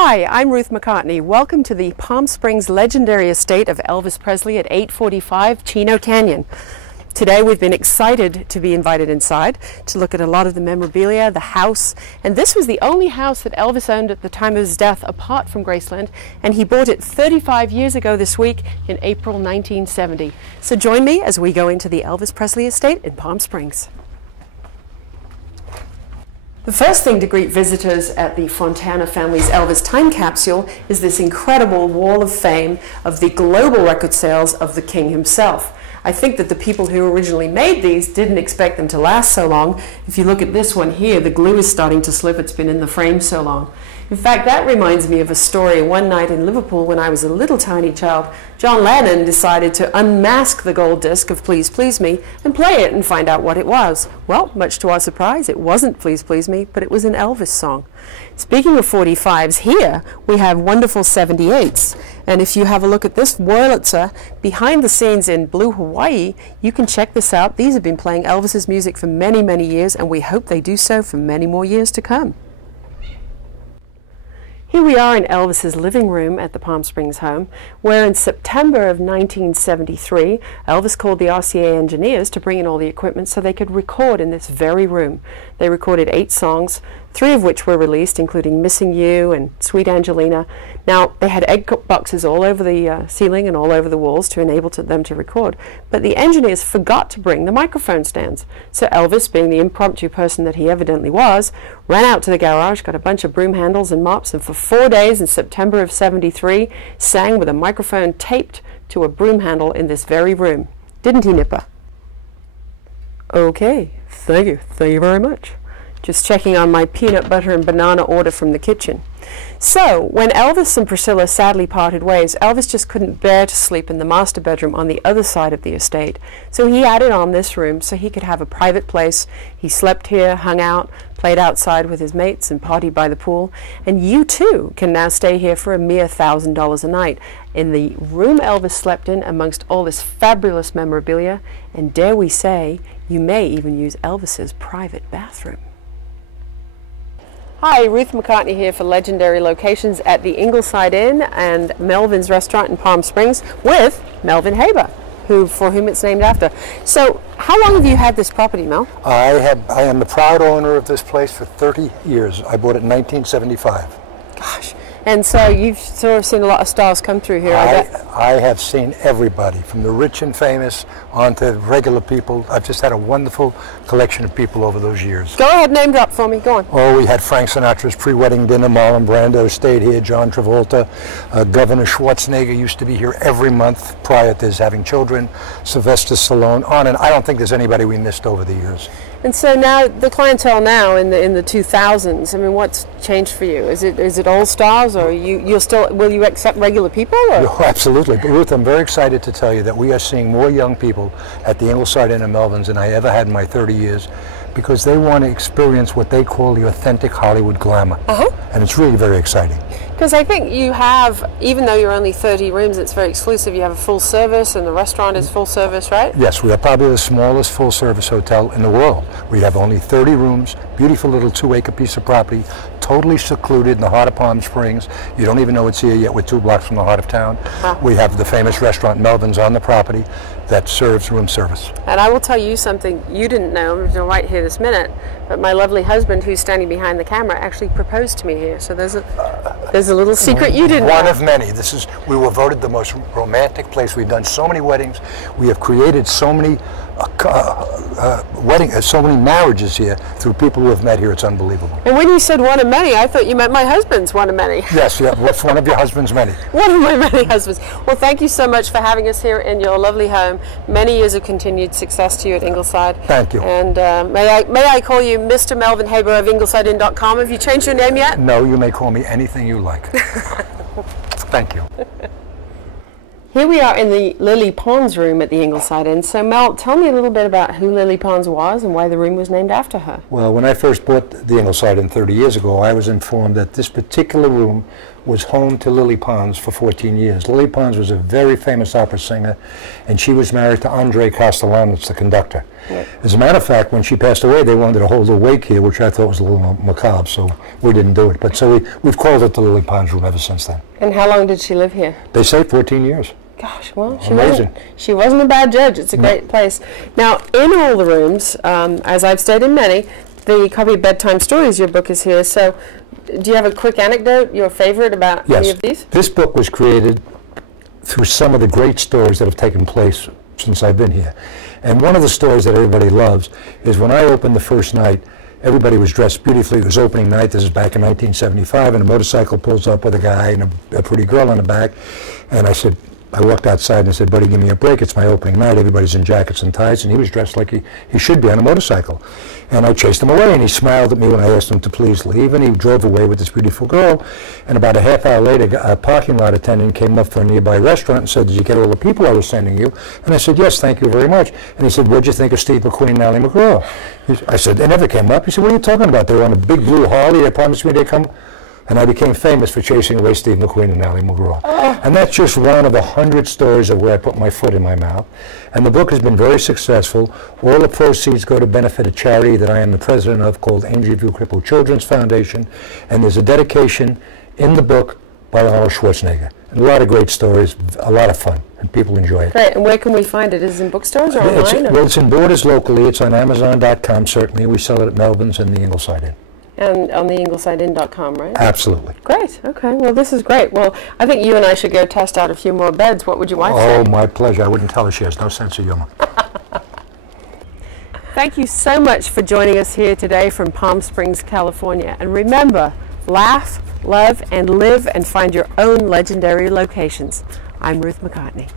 Hi, I'm Ruth McCartney. Welcome to the Palm Springs legendary estate of Elvis Presley at 845 Chino Canyon. Today we've been excited to be invited inside to look at a lot of the memorabilia, the house, and this was the only house that Elvis owned at the time of his death apart from Graceland, and he bought it 35 years ago this week in April 1970. So join me as we go into the Elvis Presley estate in Palm Springs. The first thing to greet visitors at the Fontana family's Elvis time capsule is this incredible wall of fame of the global record sales of the King himself. I think that the people who originally made these didn't expect them to last so long. If you look at this one here, the glue is starting to slip. It's been in the frame so long. In fact, that reminds me of a story. One night in Liverpool when I was a little tiny child, John Lennon decided to unmask the gold disc of Please Please Me and play it and find out what it was. Well, much to our surprise, it wasn't Please Please Me, but it was an Elvis song. Speaking of 45s, here we have wonderful 78s. And if you have a look at this Wurlitzer behind the scenes in Blue Hawaii, you can check this out. These have been playing Elvis's music for many, many years, and we hope they do so for many more years to come. Here we are in Elvis's living room at the Palm Springs home, where in September of 1973, Elvis called the RCA engineers to bring in all the equipment so they could record in this very room. They recorded 8 songs, 3 of which were released, including Missing You and Sweet Angelina. Now, they had egg boxes all over the ceiling and all over the walls to enable them to record, but the engineers forgot to bring the microphone stands. So Elvis, being the impromptu person that he evidently was, ran out to the garage, got a bunch of broom handles and mops, and for 4 days in September of '73, sang with a microphone taped to a broom handle in this very room. Didn't he, Nipper? Okay, thank you very much. Just checking on my peanut butter and banana order from the kitchen. So, when Elvis and Priscilla sadly parted ways, Elvis just couldn't bear to sleep in the master bedroom on the other side of the estate. So he added on this room so he could have a private place. He slept here, hung out, played outside with his mates, and partied by the pool. And you too can now stay here for a mere $1,000 a night in the room Elvis slept in amongst all this fabulous memorabilia. And dare we say, you may even use Elvis's private bathroom. Hi, Ruth McCartney here for Legendary Locations at the Ingleside Inn and Melvin's Restaurant in Palm Springs with Melvin Haber, for whom it's named after. So, how long have you had this property, Mel? I am the proud owner of this place for 30 years. I bought it in 1975. Gosh. And so you've sort of seen a lot of stars come through here, I bet. I have seen everybody, from the rich and famous on to regular people. I've just had a wonderful collection of people over those years. Go ahead, name drop for me, go on. Oh, we had Frank Sinatra's pre-wedding dinner, Marlon Brando stayed here, John Travolta, Governor Schwarzenegger used to be here every month prior to his having children, Sylvester Stallone, on, and I don't think there's anybody we missed over the years. And so now, the clientele now in the 2000s, I mean, what's changed for you? Is it all stars, or will you accept regular people? Or? Oh, absolutely. But Ruth, I'm very excited to tell you that we are seeing more young people at the Ingleside Inn in Melvin's than I ever had in my 30 years, because they want to experience what they call the authentic Hollywood glamour. And it's really very exciting. Because I think you have, even though you're only 30 rooms, it's very exclusive. You have a full service, and the restaurant is full service, right? Yes, we are probably the smallest full-service hotel in the world. We have only 30 rooms, beautiful little 2-acre piece of property, totally secluded in the heart of Palm Springs. You don't even know it's here yet. We're 2 blocks from the heart of town. We have the famous restaurant Melvin's on the property that serves room service. And I will tell you something you didn't know right here this minute, but my lovely husband, who's standing behind the camera, actually proposed to me here. So there's a little secret you didn't know. One of many. We were voted the most romantic place. We've done so many weddings. We have created so many so many marriages here through people who have met here. It's unbelievable. And when you said one of many, I thought you meant my husband's one of many. Yes, yeah, one of your husband's many. One of my many husbands. Well, thank you so much for having us here in your lovely home. Many years of continued success to you at Ingleside. Thank you. And may I call you Mr. Melvin Haber of InglesidInn.com? Have you changed your name yet? No, you may call me anything you like. Thank you. Here we are in the Lily Pons room at the Ingleside Inn. So Mel, tell me a little bit about who Lily Pons was and why the room was named after her. Well, when I first bought the Ingleside Inn 30 years ago, I was informed that this particular room was home to Lily Pons for 14 years. Lily Pons was a very famous opera singer, and she was married to Andre Castellanos, the conductor. Right. As a matter of fact, when she passed away, they wanted to hold a wake here, which I thought was a little macabre, so we didn't do it. But so we've called it the Lily Pons Room ever since then. And how long did she live here? They say 14 years. Gosh, well, she wasn't a bad judge. It's a great place. Now, in all the rooms, as I've stayed in many, the copy of Bedtime Stories, your book is here. So do you have a quick anecdote, your favorite about any of these? This book was created through some of the great stories that have taken place since I've been here. And one of the stories that everybody loves is when I opened the first night, everybody was dressed beautifully. It was opening night. This is back in 1975, and a motorcycle pulls up with a guy and a pretty girl on the back. And I walked outside and I said, buddy, give me a break. It's my opening night. Everybody's in jackets and ties, and he was dressed like he should be on a motorcycle. And I chased him away, and he smiled at me when I asked him to please leave, and he drove away with this beautiful girl. And about a half hour later, a parking lot attendant came up for a nearby restaurant and said, did you get all the people I was sending you? And I said, yes, thank you very much. And he said, what'd you think of Steve McQueen and Ally McGraw? I said, they never came up. He said, what are you talking about? They were on a big blue Harley. They promised me they'd come. And I became famous for chasing away Steve McQueen and Ally McGraw. Oh. And that's just one of 100 stories of where I put my foot in my mouth. And the book has been very successful. All the proceeds go to benefit a charity that I am the president of called Angel View Crippled Children's Foundation. And there's a dedication in the book by Arnold Schwarzenegger. And a lot of great stories, a lot of fun, and people enjoy it. Great. And where can we find it? Is it in bookstores or online? Well, it's in Borders locally. It's on Amazon.com, certainly. We sell it at Melvin's and the Ingleside Inn. And on the IngleSideInn.com, right? Absolutely. Great. Okay. Well, this is great. Well, I think you and I should go test out a few more beds. What would your wife say? Oh, my pleasure. I wouldn't tell her. She has no sense of humor. Thank you so much for joining us here today from Palm Springs, California. And remember, laugh, love, and live, and find your own legendary locations. I'm Ruth McCartney.